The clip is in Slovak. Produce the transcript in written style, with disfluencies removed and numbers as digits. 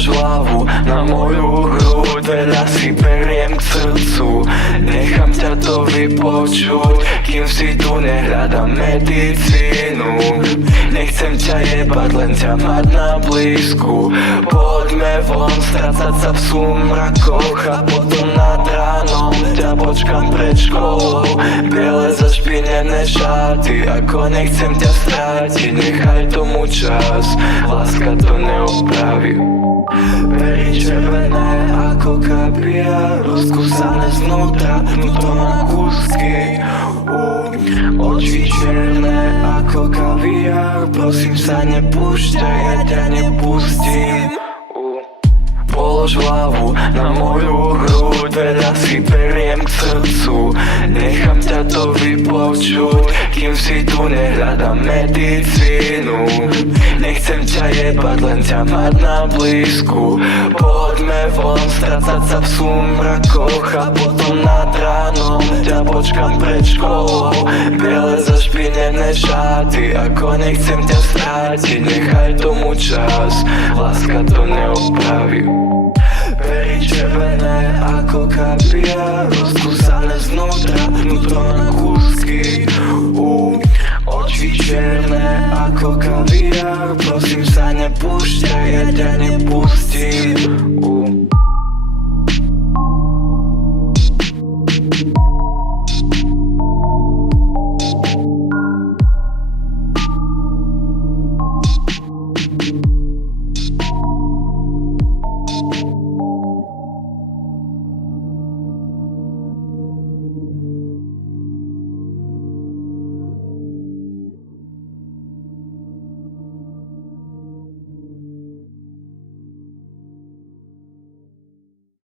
Polož hlavu na moju hru, veľa si beriem k srdcu. Nechám ťa to vypočuť, kým si tu nehľadám medicínu. Nechcem ťa jebať, len ťa mať na blízku. Poďme von, strácať sa v súmrakoch a potom nad ránom ťa počkám pred školou. Biele zašpinené šaty, ako nechcem ťa strátiť. Nechaj tomu čas, láska to neopraví. Pery červené ako kaviár, rozkusané znútra, vnútro na kúsky. Oči čierne ako kaviár, prosím sa nepúšťaj, ja ťa nepustím. Polož hlavu na moju hru, veľa si beriem k srdcu. Nechám ťa to vypočuť, kým si tu nehľadám medicínu. Nechcem ťa jebať, len ťa mať na blízku. Poďme von, strácať sa v súmrakoch a potom nad ránom ťa počkám pred školou. Biele zašpinené šaty, ako nechcem ťa strátiť. Nechaj tomu čas, láska to neopraví. Pery červené ako kaviár, rozkusané znútra, vnútro na kúsky. Oči čierne ako kaviár, prosím sa nepúšťaj, ja ťa nepustím.